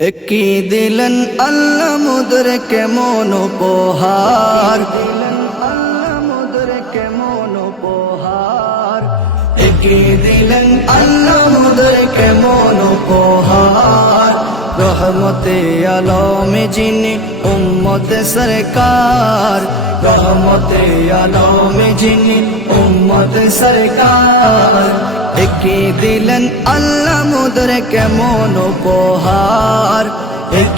কি দিলেন আল্লাহ মুদের কেমন উপহার, কি দিলেন আল্লাহ মুদের কেমন উপহার। রহমতে আলমে যিনি উম্মত সরকার, রহমতে আলমে যিনি উম্মত সরকার। কি দিলেন আল্লাহ মুদের কেমন উপহার,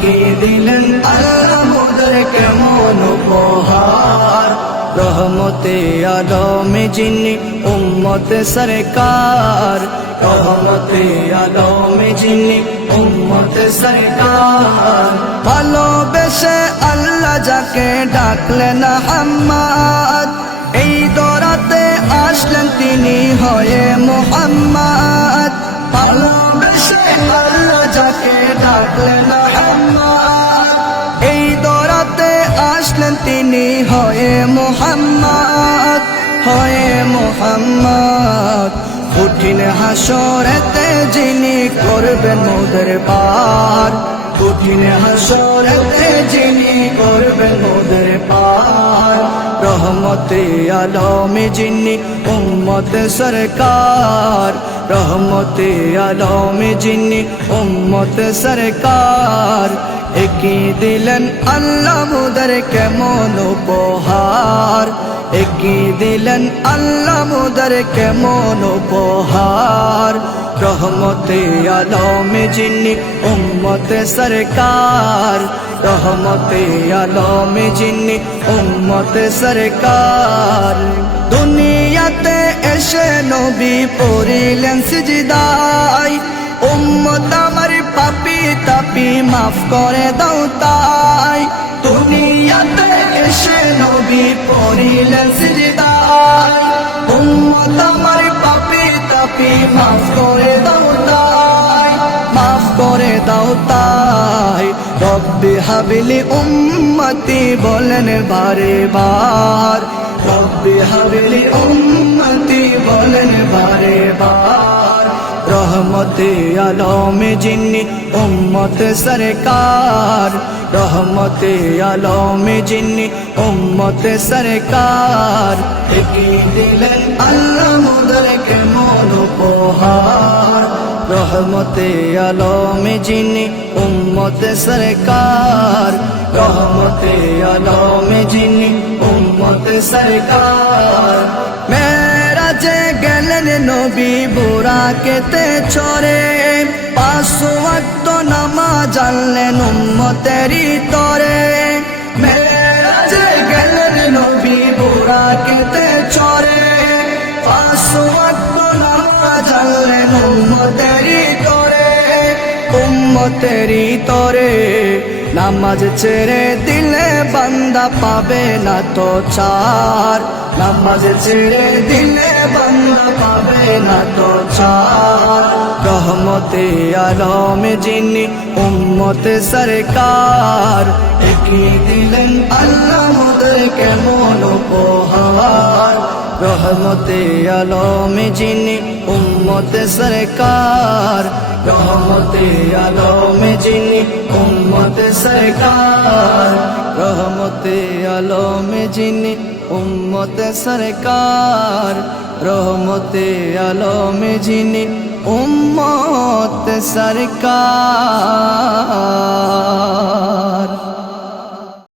কি দিলেন আল্লাহ মুদের কেমন উপহার। রহমতে আলমে যিনি উম্মত সরকার, রহমতে আলমে যিনি উম্মত সরকার। ভালোবেসে আল্লাহ যাকে ডাকলেন আহমদ, এই দরাতে আসলেন তিনি হয়ে মুহাম্মদ। ভালোবেসে আল্লাহ যাকে ডাকলেন আহমদ, এই দরাতে আসলেন তিনি হয়ে মুহাম্মদ, হয়ে মুহাম্মদ। কঠিন হাসরেতে যিনি করবেন মোদের পার, কঠিন হাসরেতে যিনি করবেন মোদের পার। রহমতে আলমে যিনি উম্মত সরকার, রহমতে আলমে যিনি উম্মত সরকার। কি দিলেন আল্লাহ মুদের কেমন উপহার, কি দিলেন আল্লাহ মুদের কেমন উপহার। রহমতে আলমে যিনি উম্মত সরকার, রহমতে আলমে যিনি উম্মত সরকার। দুনিয়াতে এসে নবী পড়িলেন সিজদায়, উম্মত আমার পাপী তাপি মাফ করে দাও তাই। দুনিয়াতে এসে নবী পড়িলেন সিজদায়, উম্মত আমার পাপী তাপি মাফ করে দাও তাই, মাফ করে দাও তাই। রব্বি হাবিলি উম্মতি বলেন বারে বার, রব্বি হাবিলি উম্মতি বলেন বারে বার। রহমতে আলমে যিনি উম্মত সরকার, রহমতে আলমে যিনি উম্মত সরকার। কি দিলেন আল্লাহ মুদের কেমন উপহার। রহমতে আলমে যিনি উম্মত সরকার, রহমতে আলমে যিনি উম্মত সরকার। মেরাজে গেলেন নবী বুরাকেতে চড়ে, 5 ওয়াক্ত নামাজ আনলেন উম্মতেরই তরে। মেরাজে গেলেন নবী বুরাকেতে চড়ে, 5 ওয়াক্ত নামাজ আনলেন উম্মতেরই তরে, উম্মতেরই তরে। নামাজ ছেড়ে দিলে বান্দা পাবে না তো ছাড়, নামাজ ছেড়ে দিলে বান্দা পাবে না তো ছাড়। রহমতে আলমে যিনি উম্মত সরকার, কি দিলেন আল্লাহ মুদের কেমন উপহার। রহমতে আলমে যিনি উম্মত সরকার, রহমতে আলমে যিনি উম্মত সরকার। রহমতে আলমে যিনি উম্মত সরকার, রহমতে আলমে যিনি উম্মত সরকার।